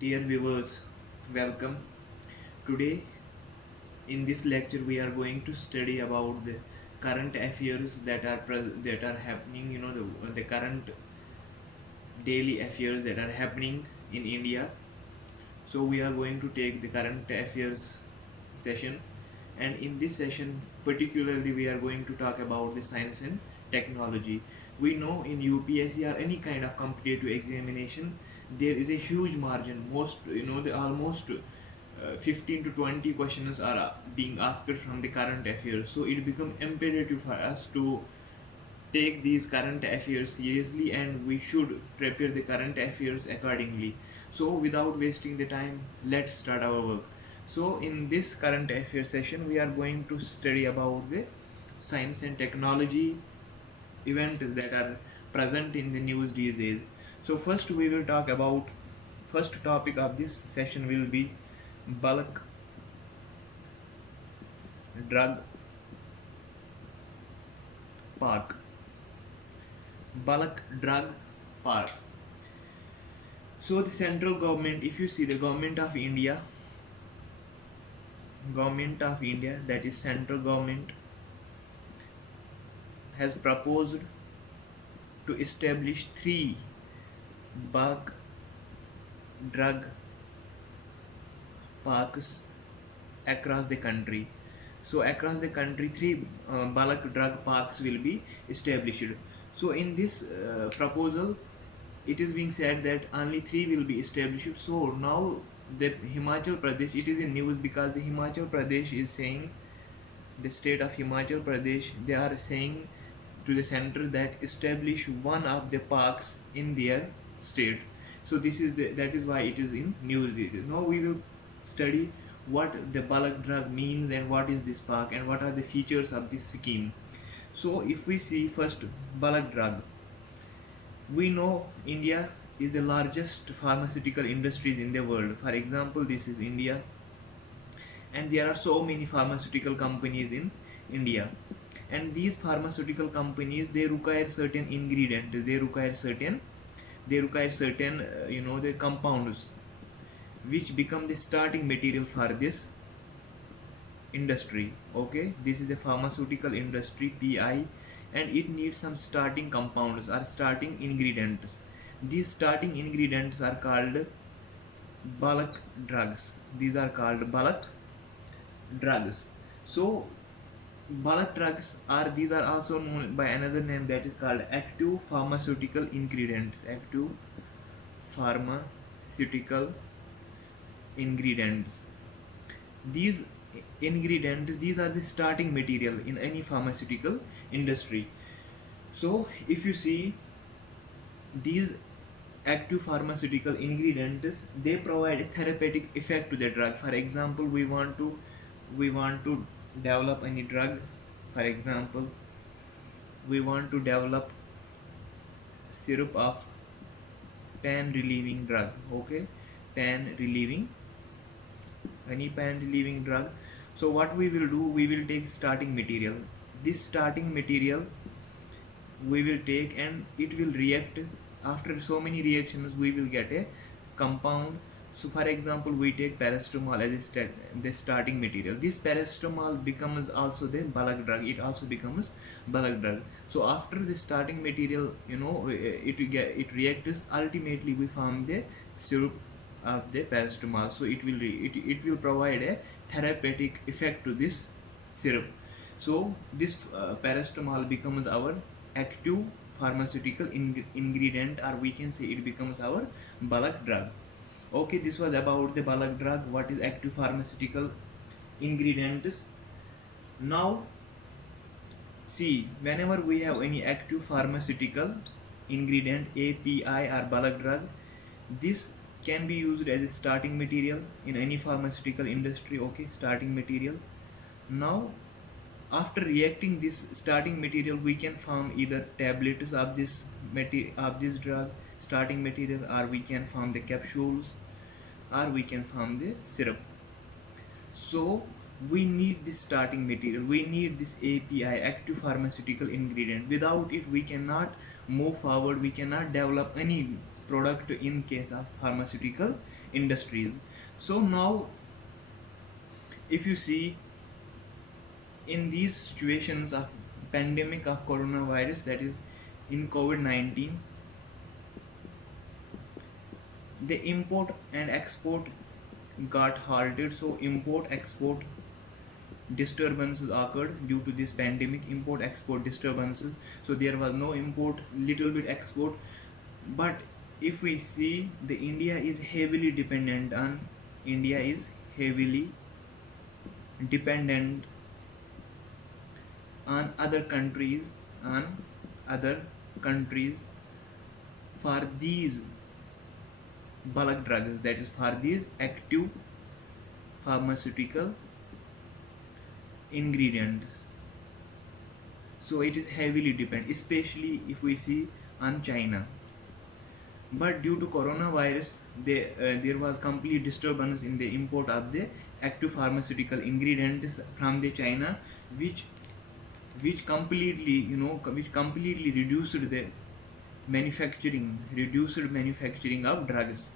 Dear viewers, welcome. Today in this lecture we are going to study about the current affairs that are happening, the current daily affairs that are happening in India. So we are going to take the current affairs session, and in this session particularly we are going to talk about the science and technology. We know in UPSC or any kind of competitive examination there is a huge margin. Most the almost 15 to 20 questions are being asked from the current affairs, so it becomes imperative for us to take these current affairs seriously, and we should prepare the current affairs accordingly. So without wasting the time, let's start our work. So in this current affairs session we are going to study about the science and technology events that are present in the news these days. So first we will talk about, first topic of this session will be bulk drug park. Bulk drug park. So the central government, if you see the government of India, that is central government, has proposed to establish 3 bulk drug parks across the country. So across the country 3 bulk drug parks will be established. So in this proposal it is being said that only 3 will be established. So now the Himachal Pradesh, it is in news because the Himachal Pradesh is saying, the state of Himachal Pradesh, they are saying to the center that establish one of the parks in their state. So this is that is why it is in news. Now we will study what the bulk drug means and what is this park and what are the features of this scheme. So if we see first bulk drug, we know India is the largest pharmaceutical industries in the world. For example, this is India, and there are so many pharmaceutical companies in India, and these pharmaceutical companies, they require certain ingredients, they require certain the compounds which become the starting material for this industry. Okay, this is a pharmaceutical industry, PI, and it needs some starting compounds or starting ingredients. These starting ingredients are called bulk drugs. These are called bulk drugs. So bulk drugs are, these are also known by another name, that is called active pharmaceutical ingredients. Active pharmaceutical ingredients. These ingredients, these are the starting material in any pharmaceutical industry. So if you see these active pharmaceutical ingredients, they provide a therapeutic effect to the drug. For example, we want to develop any drug. For example, we want to develop syrup of pain relieving drug. Okay, pain relieving, any pain relieving drug. So what we will do, we will take starting material. This starting material we will take and it will react. After so many reactions we will get a compound. So for example, we take paracetamol as the starting material. This paracetamol becomes also the bulk drug, it also becomes bulk drug. So after the starting material, it reacts, ultimately we form the syrup of the paracetamol. So it will provide a therapeutic effect to this syrup. So this paracetamol becomes our active pharmaceutical ingredient, or we can say it becomes our bulk drug. Okay, this was about the bulk drug, what is active pharmaceutical ingredients. Now see, whenever we have any active pharmaceutical ingredient, API or bulk drug, this can be used as a starting material in any pharmaceutical industry. Okay, starting material. Now after reacting this starting material, we can form either tablets of this drug starting material, or we can form the capsules, or we can form the syrup. So we need this starting material, we need this API, active pharmaceutical ingredient. Without it we cannot move forward, we cannot develop any product in case of pharmaceutical industries. So now if you see, in these situations of pandemic of coronavirus, that is in COVID-19, the import and export got halted. So import export disturbances occurred due to this pandemic, import export disturbances. So there was no import, little bit export. But if we see, the India is heavily dependent on, India is heavily dependent on other countries, on other countries for these bulk drugs, that is for these active pharmaceutical ingredients. So it is heavily dependent, especially if we see on China. But due to coronavirus, there was complete disturbance in the import of the active pharmaceutical ingredients from the China, which completely, which completely reduced the manufacturing of drugs.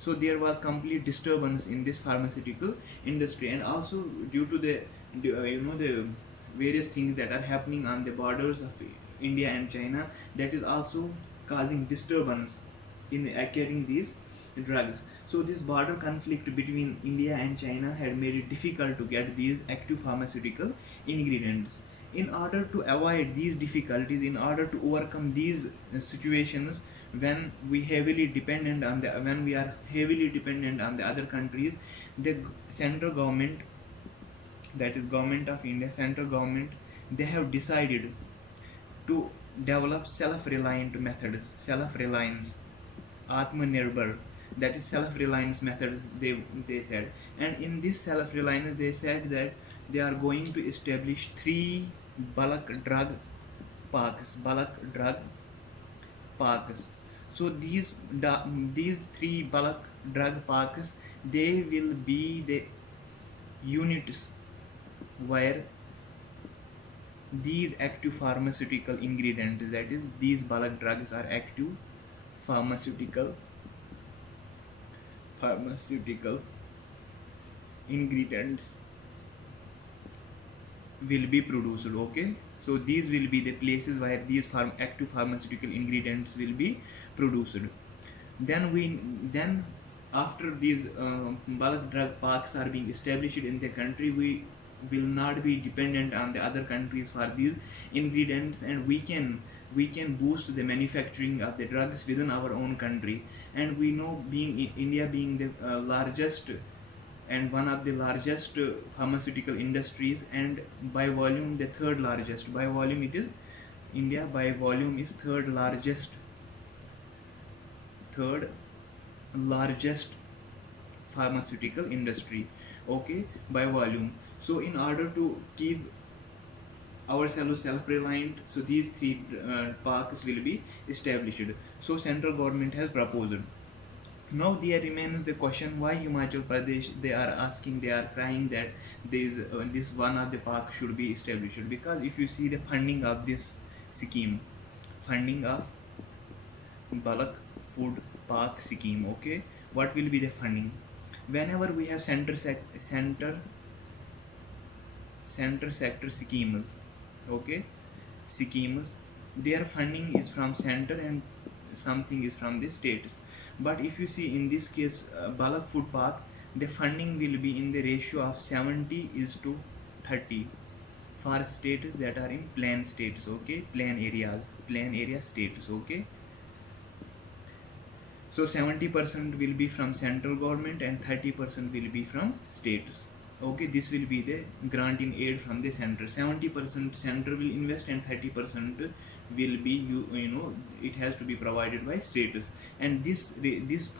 So there was complete disturbance in this pharmaceutical industry. And also due to the various things that are happening on the borders of India and China, that is also causing disturbance in acquiring these drugs. So this border conflict between India and China had made it difficult to get these active pharmaceutical ingredients. In order to avoid these difficulties, in order to overcome these situations, when we are heavily dependent on the other countries, the central government, that is government of India, central government, they have decided to develop self-reliant methods, self-reliance, Atmanirbhar, that is self-reliance methods, they said. And in this self-reliance, they said that they are going to establish 3 bulk drug parks. So these 3 bulk drug parks, they will be the units where these active pharmaceutical ingredients, that is these bulk drugs are active pharmaceutical ingredients will be produced. Okay, so these will be the places where these active pharmaceutical ingredients will be produced. Then after these bulk drug parks are being established in the country, we will not be dependent on the other countries for these ingredients, and we can boost the manufacturing of the drugs within our own country. And we know, India being the largest and one of the largest pharmaceutical industries, and by volume the third largest, by volume it is, India by volume is third largest pharmaceutical industry, okay, by volume. So in order to keep ourselves self-reliant, so these 3 parks will be established. So central government has proposed. Now there remains the question, why Himachal Pradesh, they are crying that this one of the park should be established. Because if you see the funding of this scheme, funding of bulk food park scheme, okay, what will be the funding? Whenever we have center sector schemes, okay, their funding is from center and something is from the states. But if you see in this case, bulk food park, the funding will be in the ratio of 70:30 for states that are in plain states, okay, plain area states, okay. So 70% will be from central government and 30% will be from states, okay. This will be the grant in aid from the center. 70% center will invest and 30% will be, it has to be provided by states. And this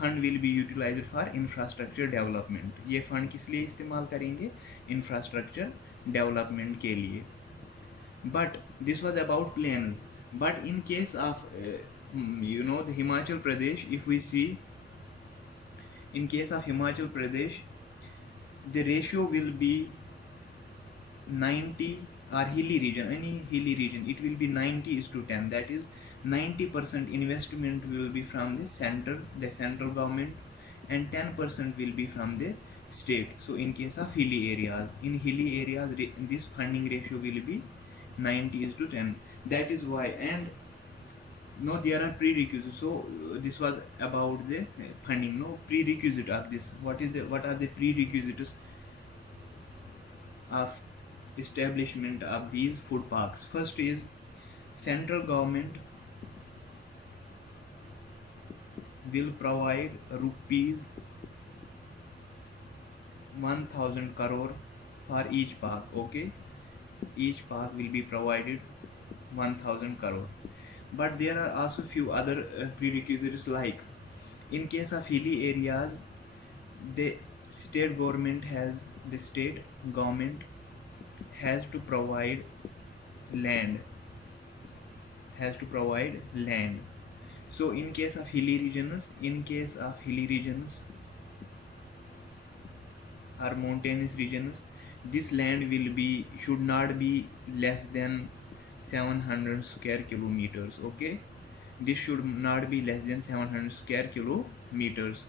fund will be utilized for infrastructure development. ये fund किस लिए इस्तेमाल करेंगे? Infrastructure development के लिए. But this was about plains. But in case of the Himachal Pradesh, if we see, in case of Himachal Pradesh, the ratio will be 90, or hilly region, any hilly region, it will be 90:10. That is 90% investment will be from the central government, and 10% will be from the state. So in case of hilly areas, this funding ratio will be 90 is to 10. That is why. And no, there are prerequisites. So this was about the funding. No prerequisite of this. What are the prerequisites of establishment of these food parks? First is central government will provide rupees 1000 crore for each park. Okay, each park will be provided 1000 crore. But there are also few other prerequisites, like in case of hilly areas, the state government has to provide land, so in case of hilly regions or mountainous regions, this land should not be less than 700 square kilometers. Okay, this should not be less than 700 square kilometers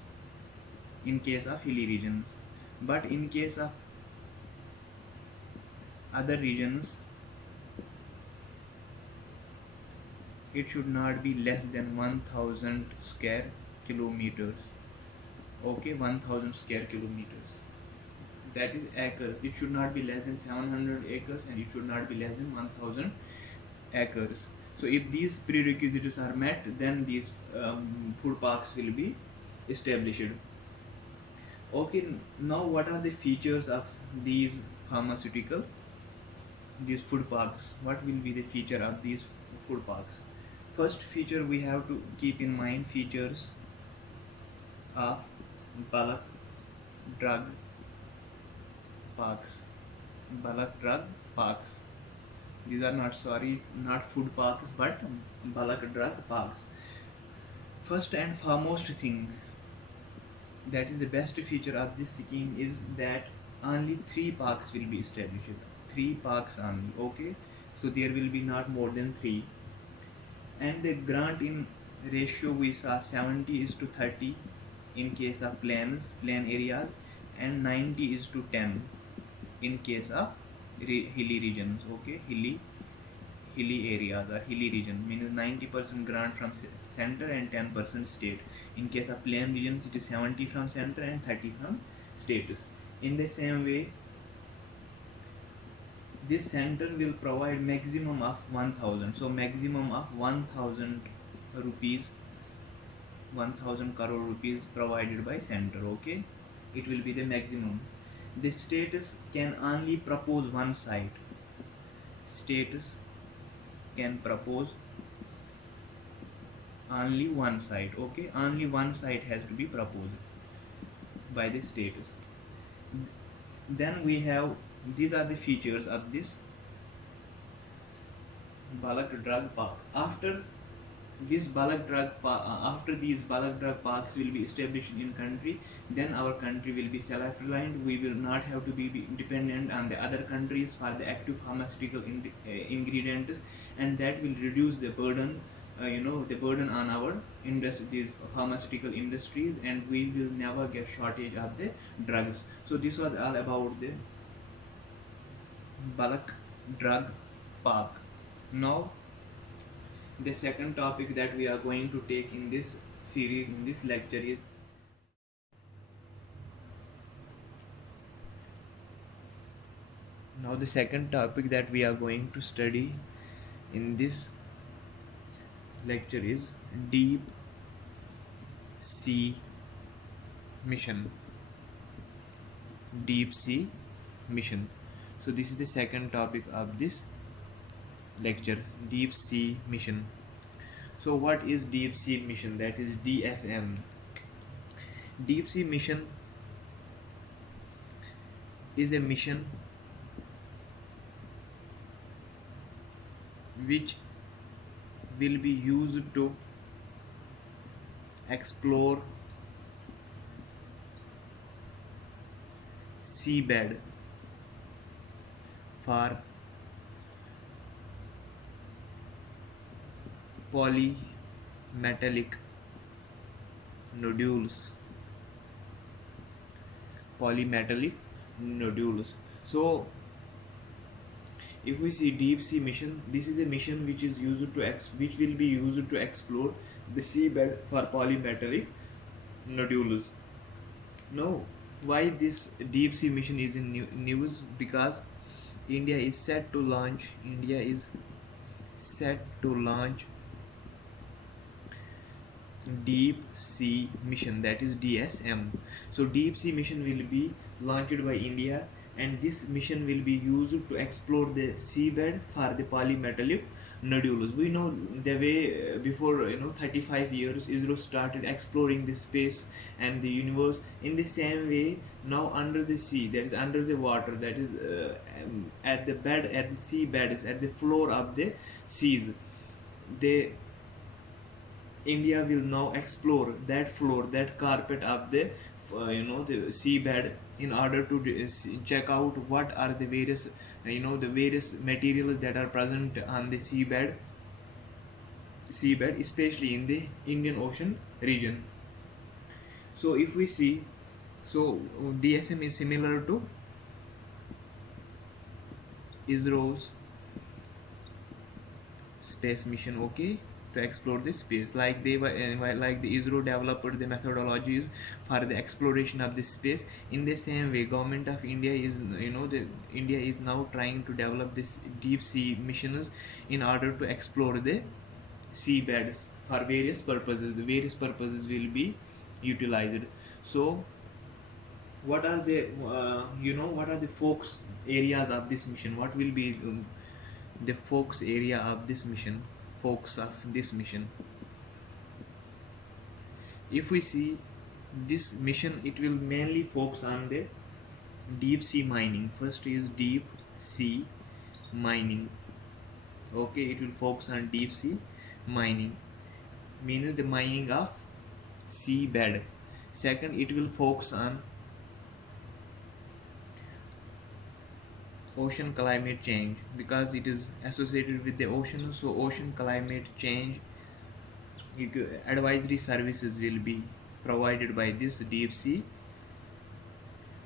in case of hilly regions. But in case of other regions, it should not be less than 1000 square kilometers. Okay, 1000 square kilometers, that is acres. It should not be less than 700 acres, and it should not be less than 1000 acres. So if these prerequisites are met, then these food parks will be established. Okay, now what are the features of these food parks? What will be the feature of these food parks? First feature we have to keep in mind, features of bulk drug parks. These are not food parks, but bulk drug parks. First and foremost thing, that is the best feature of this scheme, is that only 3 parks will be established. 3 parks only. Okay, so there will be not more than 3. And the grant in ratio we saw 70 is to 30 in case of plain areas, and 90 is to 10 in case of hilly regions. Okay, hilly areas or hilly region, means 90% grant from center and 10% state. In case of plain regions, it is 70 from center and 30 from states. In the same way, this center will provide maximum of 1000. So maximum of 1000 rupees, 1000 crore rupees provided by center. Okay, it will be the maximum. The status can only propose one site. Status can propose only one site. Okay, only one site has to be proposed by the status. Then we have, these are the features of this bulk drug park. After these bulk drug parks will be established in country, then our country will be self-reliant. We will not have to be dependent on the other countries for the active pharmaceutical ingredients, and that will reduce the burden, the burden on our these pharmaceutical industries, and we will never get shortage of the drugs. So this was all about the bulk drug park. Now the second topic that we are going to take in this series, in this lecture, is in this lecture is deep sea mission. So this is the second topic of this lecture, deep sea mission. So what is deep sea mission? That is DSM. Deep sea mission is a mission which will be used to explore seabed for polymetallic nodules. Polymetallic nodules. So if we see deep sea mission, this is a mission which is used to which will be used to explore the seabed for polymetallic nodules. Now, why this deep sea mission is in news? Because India is set to launch. India is set to launch deep sea mission, that is DSM. So deep sea mission will be launched by India, and this mission will be used to explore the seabed for the polymetallic nodules. We know the way before 35 years ISRO started exploring the space and the universe. In the same way, now under the sea, that is under the water, that is at the bed, at the seabed, at the floor of the seas, they India will now explore that floor, that carpet of the the seabed, in order to check out what are the various the various materials that are present on the seabed, especially in the Indian Ocean region. So if we see, so DSM is similar to ISRO's space mission, okay, to explore the space. Like they were like the ISRO developed the methodologies for the exploration of this space. In the same way, government of India is India is now trying to develop this deep sea missions in order to explore the seabeds for various purposes. The various purposes will be utilized. So what are the what are the focus areas of this mission? What will be the focus area of this mission? Focus of this mission, if we see this mission, it will mainly focus on the deep sea mining. First is deep sea mining, okay. It will focus on deep sea mining, means the mining of seabed. Second, it will focus on ocean climate change, because it is associated with the ocean. So ocean climate change advisory services will be provided by this deep sea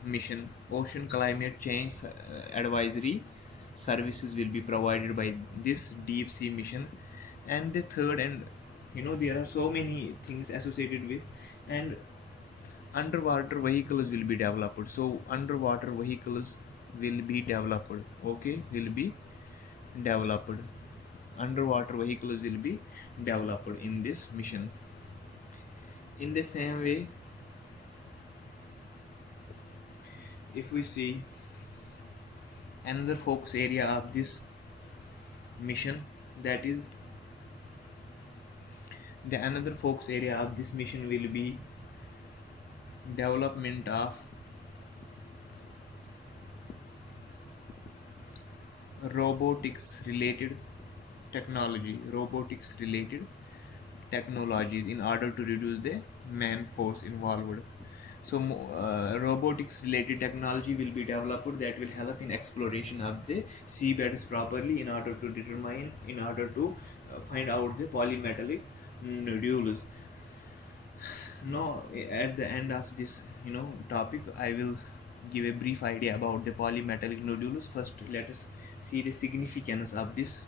mission. Ocean climate change advisory services will be provided by this deep sea mission. And the third, and there are so many things associated with, and underwater vehicles will be developed. So underwater vehicles will be developed, okay, will be developed. Underwater vehicles will be developed in this mission. In the same way, if we see another focus area of this mission, that is the another focus area of this mission will be development of robotics related technologies in order to reduce the man force involved. So robotics related technology will be developed that will help in exploration of the seabeds properly, in order to determine, in order to find out the polymetallic nodules. Now at the end of this topic, I will give a brief idea about the polymetallic nodules. First, let us see the significance of this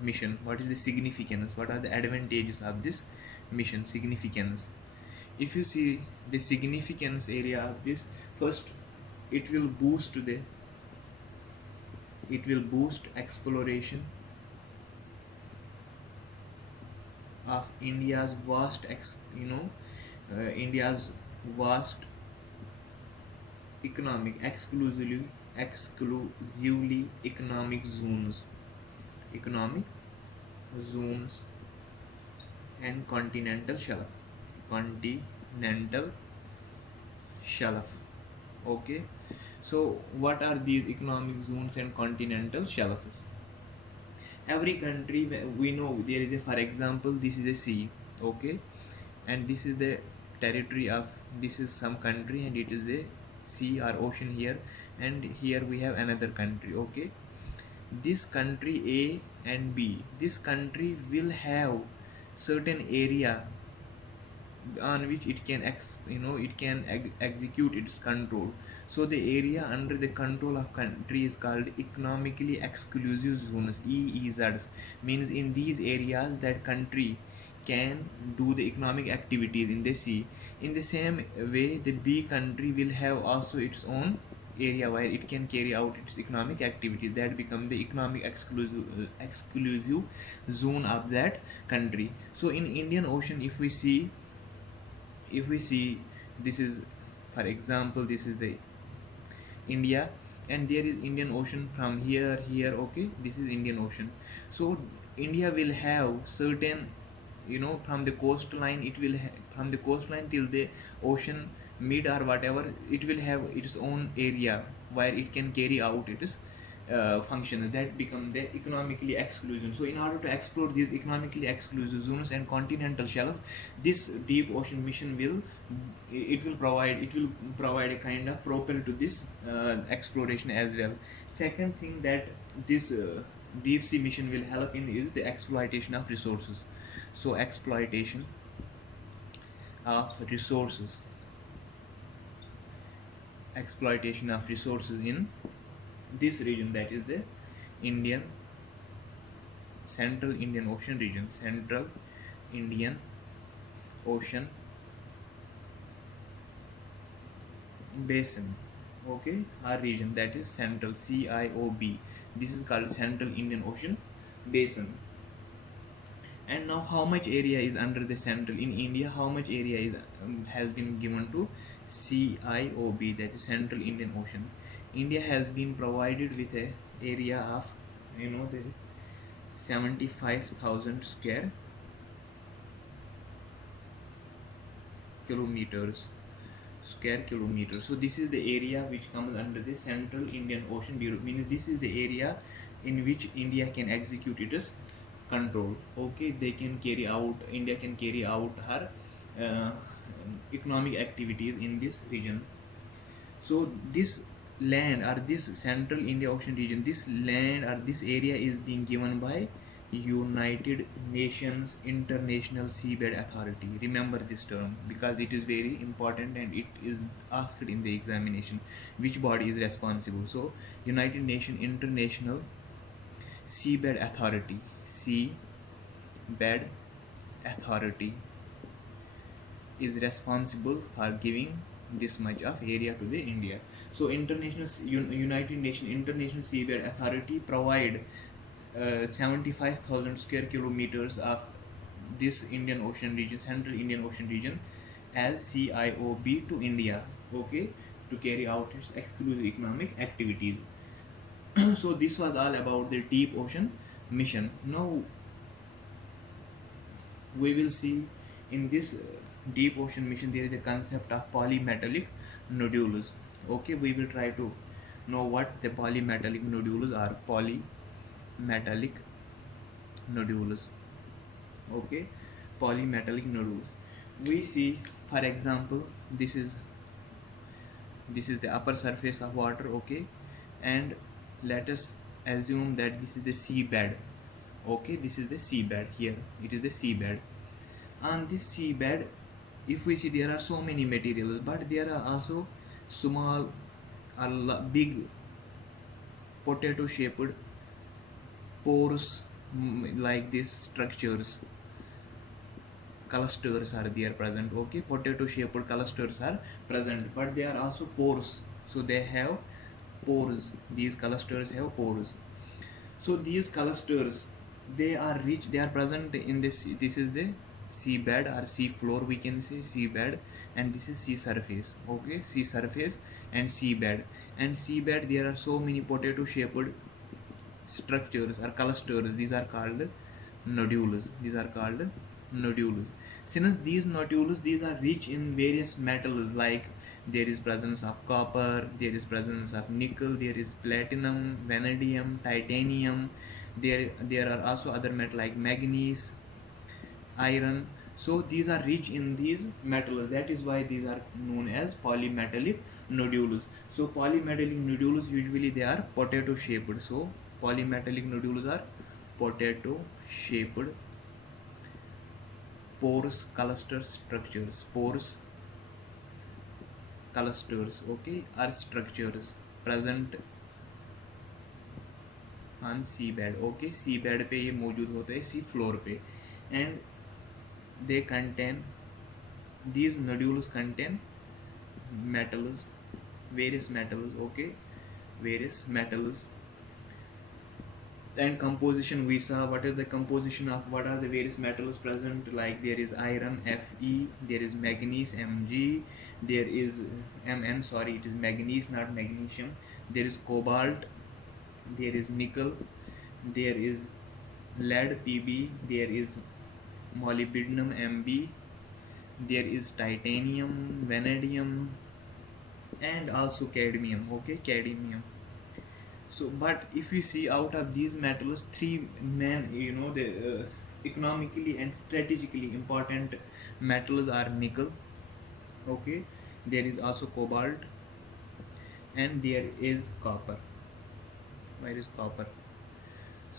mission. What is the significance? What are the advantages of this mission? Significance. If you see the significance area of this, first, it will boost exploration of India's vast India's vast exclusively economic zones and continental shelf. Okay, so what are these economic zones and continental shelves? Every country, we know there is a, for example, this is a sea, okay, and this is the territory of, this is some country, and it is a sea or ocean here, and here we have another country, okay. This country A and B, this country will have certain area on which it can execute its control. So the area under the control of country is called economically exclusive zones, EEZs. Means in these areas that country can do the economic activities in the sea. In the same way, the B country will have also its own area where it can carry out its economic activities, that become the economic exclusive zone of that country. So in Indian Ocean, if we see this is, for example, this is the India, and there is Indian Ocean from here, okay, this is Indian Ocean. So India will have certain, from the coastline, from the coastline till the ocean mid or whatever, it will have its own area where it can carry out its function, that become the economically exclusive. So in order to explore these economically exclusive zones and continental shelf, this deep ocean mission will provide a kind of propel to this exploration as well. Second thing that this deep sea mission will help in is the exploitation of resources. So exploitation of resources, in this region, that is the Indian Central Indian Ocean region, Central Indian Ocean basin, okay, our region, that is Central, CIOB. This is called Central Indian Ocean basin. And now, how much area is under the Central in India? How much area has been given to CIOB, that is Central Indian Ocean? India has been provided with a area of the 75,000 square kilometers. So this is the area which comes under the Central Indian Ocean Bureau, meaning this is the area in which India can execute its control. Okay, India can carry out her economic activities in this region. So this land, or this Central India Ocean region, this land or this area is being given by United Nations International Seabed Authority. Remember this term because it is very important and it is asked in the examination. Which body is responsible? So United Nations International Seabed Authority, Seabed Authority is responsible for giving this much of area to the India. So United Nations International Seabed Authority provide 75,000 square kilometers of this Indian Ocean region, Central Indian Ocean region, as CIOB to India, okay, to carry out its exclusive economic activities. So this was all about the deep ocean mission. Now we will see in this deep ocean mission there is a concept of polymetallic nodules. Okay, we will try to know what the polymetallic nodules are. Polymetallic nodules. Okay, polymetallic nodules. We see, for example, this is the upper surface of water. Okay, and let us assume that this is the seabed. Okay, this is the seabed. Here it is the seabed. On this seabed, if we see, there are so many materials, but there are also small or big potato shaped pores, like these structures, clusters are there present. Okay, potato shaped clusters are present, but they are also pores. So they have pores. These clusters have pores. So these clusters, they are rich, they are present in this is the seabed or sea floor, we can say seabed, and this is sea surface. Okay, sea surface and seabed. And seabed, there are so many potato shaped structures or clusters. These are called nodules. Since these nodules, these are rich in various metals, like there is presence of copper, there is presence of nickel, there is platinum, vanadium, titanium. There are also other metals like manganese, iron. So these are rich in these metals. That is why these are known as polymetallic nodules. So polymetallic nodules, usually they are potato shaped. So polymetallic nodules are potato shaped porous cluster structures. Porous clusters, okay, are structures present on seabed, okay, seabed पे ये मौजूद होते हैं, sea floor पे, and they contain, these nodules contain metals, various metals, okay, various metals. And composition, we saw what is the composition of what are the various metals present, like there is iron Fe, there is manganese Mg, there is Mn, sorry, it is manganese, not magnesium, there is cobalt, there is nickel, there is lead Pb, there is molybdenum Mb, there is titanium, vanadium, and also cadmium, okay, cadmium. So but if you see, out of these metals, three main, the economically and strategically important metals are nickel, okay, there is also cobalt, and there is copper. Where is copper?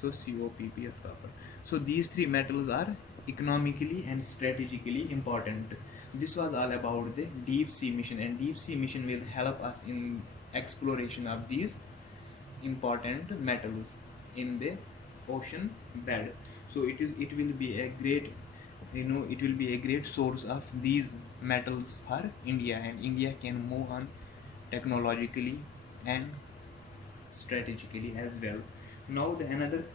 So COPP of copper. So these three metals are economically and strategically important. This was all about the deep sea mission, and deep sea mission will help us in exploration of these important metals in the ocean bed. So it will be a great, it will be a great source of these metals for India, and India can move on technologically and strategically as well. Now the another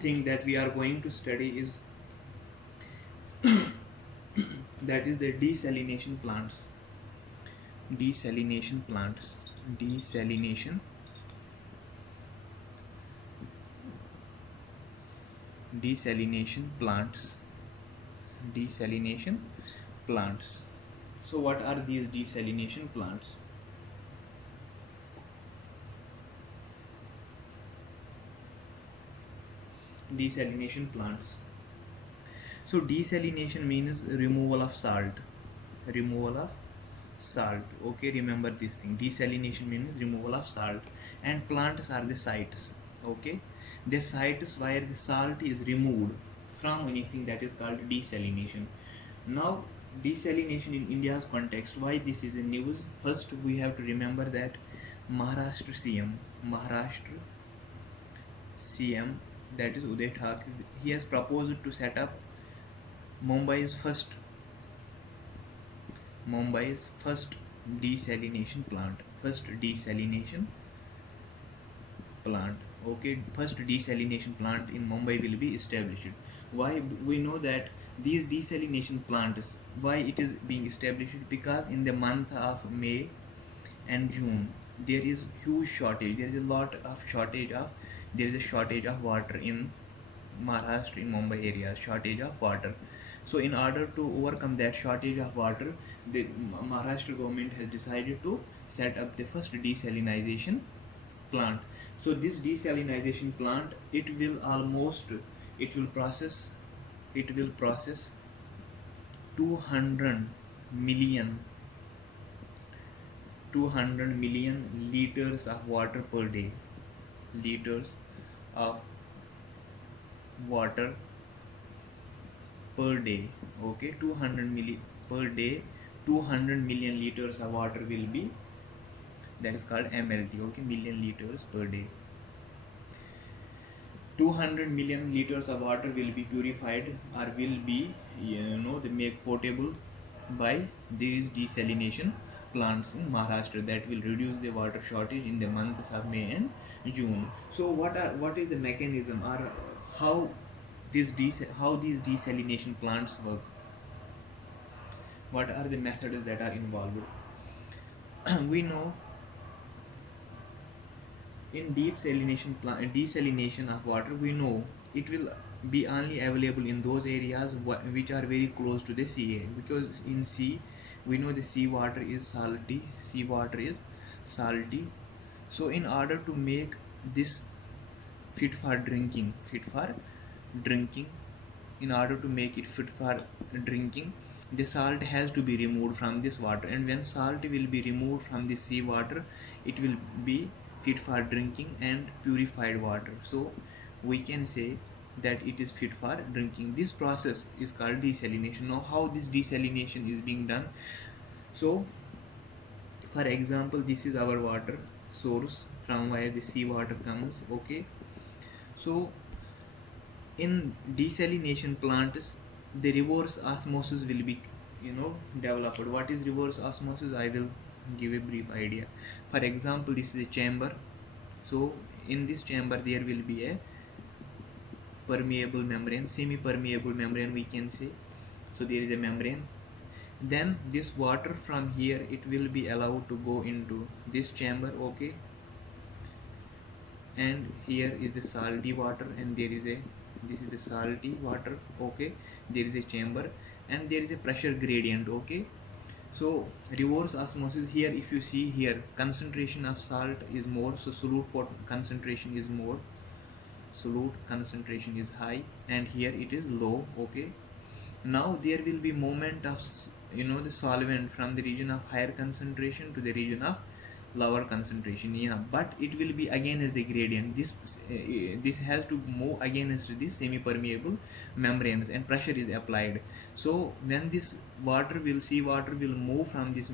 thing that we are going to study is that is the desalination plants. Desalination plants. Desalination plants. Desalination plants. So what are these desalination plants? Desalination plants. So desalination means removal of salt. Removal of salt, okay, remember this thing. Desalination means removal of salt, and plants are the sites, okay, the sites where the salt is removed from anything, that is called desalination. Now desalination in India's context, why this is in news? First we have to remember that Maharashtra CM, that is Uday Thakre, he has proposed to set up Mumbai's first desalination plant. Okay, first desalination plant in Mumbai will be established. Why? We know that these desalination plants, why it is being established? Because in the month of May and June there is huge shortage, there is a shortage of water in Maharashtra, in Mumbai area, shortage of water. So in order to overcome that shortage of water, the Maharashtra government has decided to set up the first desalination plant. So this desalination plant, it will process 200 million liters of water per day. Liters of water per day, okay, 200 milli per day, 200 million liters of water will be, that is called MLT, okay, million liters per day. 200 million liters of water will be purified, or will be, they make potable by these desalination plants in Maharashtra, that will reduce the water shortage in the months of May and June. So what is the mechanism, or how these desalination plants work? What are the methods that are involved? We know in desalination of water, we know it will be only available in those areas which are very close to the sea, because in sea we know the seawater is salty. So in order to make this fit for drinking, in order to make it fit for drinking, the salt has to be removed from this water, and when salt will be removed from the sea water, it will be fit for drinking and purified water. So we can say that it is fit for drinking. This process is called desalination. Now how this desalination is being done? So for example, this is our water source from where the sea water comes. Okay, so in desalination plants the reverse osmosis will be developed. What is reverse osmosis? I will give a brief idea. For example, this is a chamber. So in this chamber there will be a permeable membrane, semi permeable membrane we can say. So there is a membrane, then this water from here it will be allowed to go into this chamber. Okay, and here is the salty water, and there is a this is the salty water. Okay, there is a chamber and there is a pressure gradient. Okay, so reverse osmosis here, if you see here, concentration of salt is more, so solute concentration is more, solute concentration is high, and here it is low. Okay, now there will be movement of the solvent from the region of higher concentration to the region of lower concentration. Yeah, but it will be against the gradient. This has to move against this semi permeable membranes, and pressure is applied. So when this sea water will move from this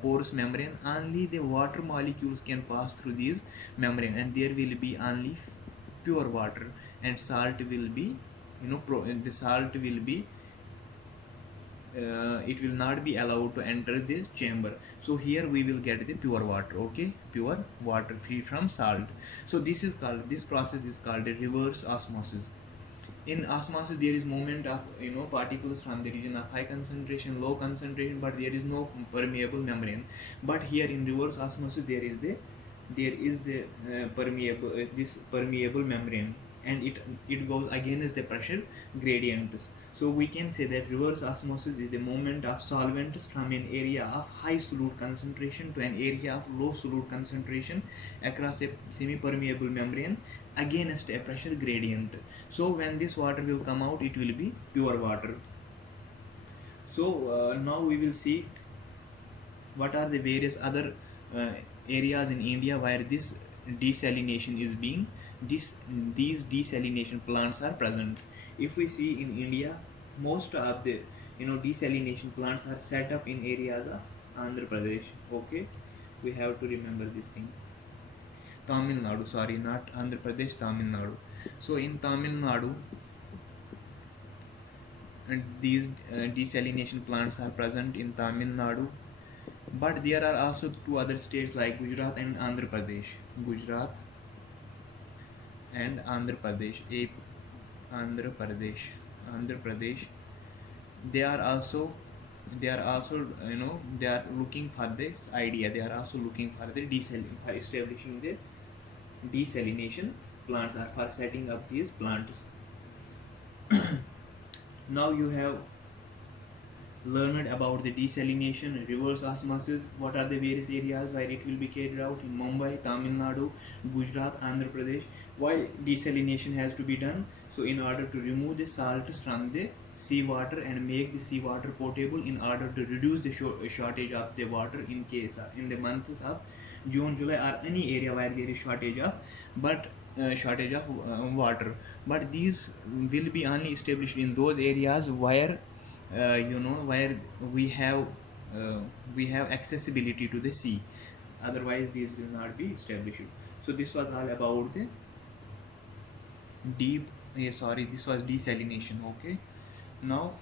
porous membrane, only the water molecules can pass through these membrane, and there will be only pure water, and salt will be the salt will be it will not be allowed to enter this chamber. So here we will get the pure water. Okay, pure water free from salt. So this process is called a reverse osmosis. In osmosis there is movement of particles from the region of high concentration, low concentration, but there is no permeable membrane. But here in reverse osmosis there is the permeable this permeable membrane, and it goes against the pressure gradients. So we can say that reverse osmosis is the movement of solvents from an area of high solute concentration to an area of low solute concentration across a semi-permeable membrane against a pressure gradient. So when this water will come out, it will be pure water. So now we will see what are the various other areas in India where this desalination is being these desalination plants are present. If we see in India, most of the desalination plants are set up in areas of Andhra Pradesh. Okay, we have to remember this thing. Tamil Nadu, sorry, not Andhra Pradesh, Tamil Nadu. So in Tamil Nadu, these desalination plants are present in Tamil Nadu, but there are also two other states like Gujarat and Andhra Pradesh. Gujarat and Andhra Pradesh, Andhra Pradesh. They are also they are looking for this idea. They are also looking for the establishing the desalination plants, or for setting up these plants. Now you have learned about the desalination, reverse osmosis. What are the various areas where it will be carried out? In Mumbai, Tamil Nadu, Gujarat, Andhra Pradesh. Why desalination has to be done? So in order to remove the salts from the sea water and make the sea water potable, in order to reduce the shortage of the water in case in the months of June, July, or any area where there is shortage of water. But these will be only established in those areas where where we have accessibility to the sea. Otherwise these will not be established. So this was all about the this was desalination. Okay, now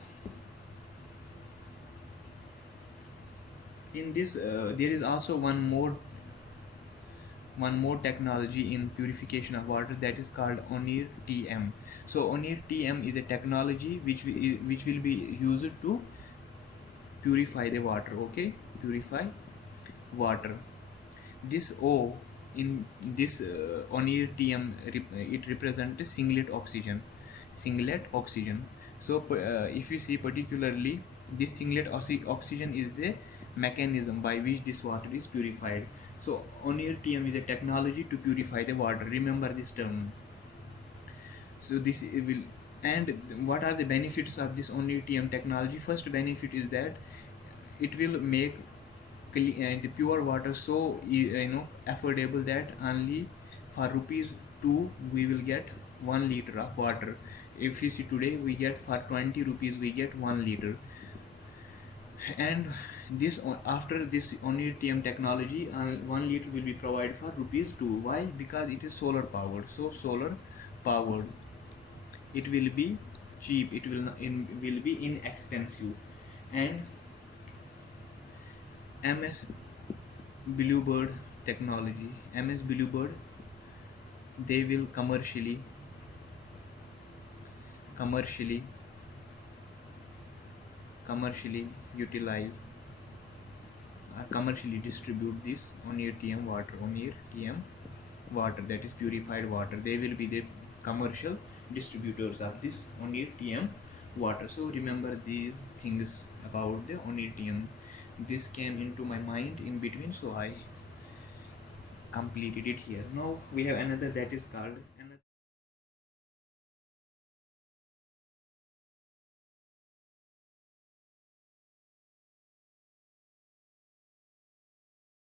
in this there is also one more technology in purification of water, that is called ONIR TM. So ONIR TM is a technology which will be used to purify the water. Okay, purify water. This O in this ONIR TM it represents singlet oxygen. So if you see particularly, this singlet oxygen is the mechanism by which this water is purified. So ONIR TM is a technology to purify the water. Remember this term. So this will, and what are the benefits of this ONIR TM technology? First benefit is that it will make the pure water so affordable that only for rupees 2 we will get 1 liter of water. if you see today, we get for 20 rupees we get 1 liter. And this after this only TM technology, 1 liter will be provided for rupees 2. Why? Because it is solar powered. So solar powered, it will be cheap, it will will be inexpensive. And MS Bluebird technology, MS Bluebird, they will commercially utilize or commercially distribute this on your TM water, that is purified water. They will be the commercial distributors of this on your TM water. So remember these things about the on your TM. This came into my mind in between, so I completed it here. Now we have another that is called